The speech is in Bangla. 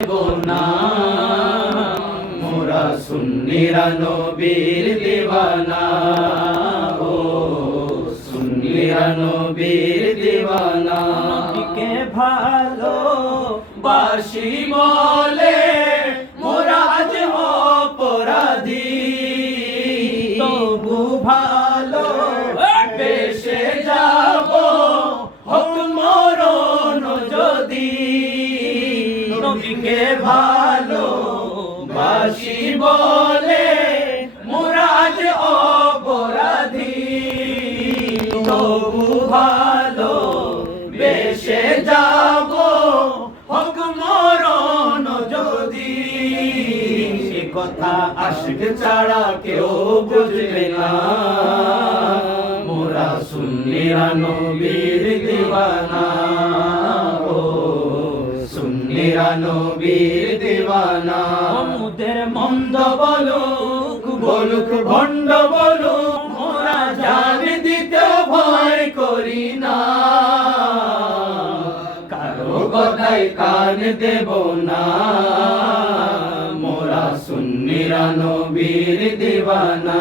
না মোরা সুন্নিরা নবীর দিওয়ানা, ও সুন্নিরা নবীর দিওয়ানা। নবীকে ভালো বাসি বলে মোরা আজ অপরাধী, তবু ভালো বেশে যাব হোক মরণ যদি। নবীকে ভালো বাসি বলে মোরা আজ অপরাধী, তবু ভালো বেশে যাব হোক মরণ যদি। সে কথা আশিক ছাড়া কেউ বুঝবে না, মোরা সুন্নিরা নবীর দিওয়ানা, ও সুন্নিরা নবীর দিওয়ানা। মুদের মন্দ বলুক বলুক ভণ্ড বলুক, মোরা জান দিতে ভয় করি না, কারো কথায় কান দেব না, মোরা সুন্নিরা নবীর দিওয়ানা।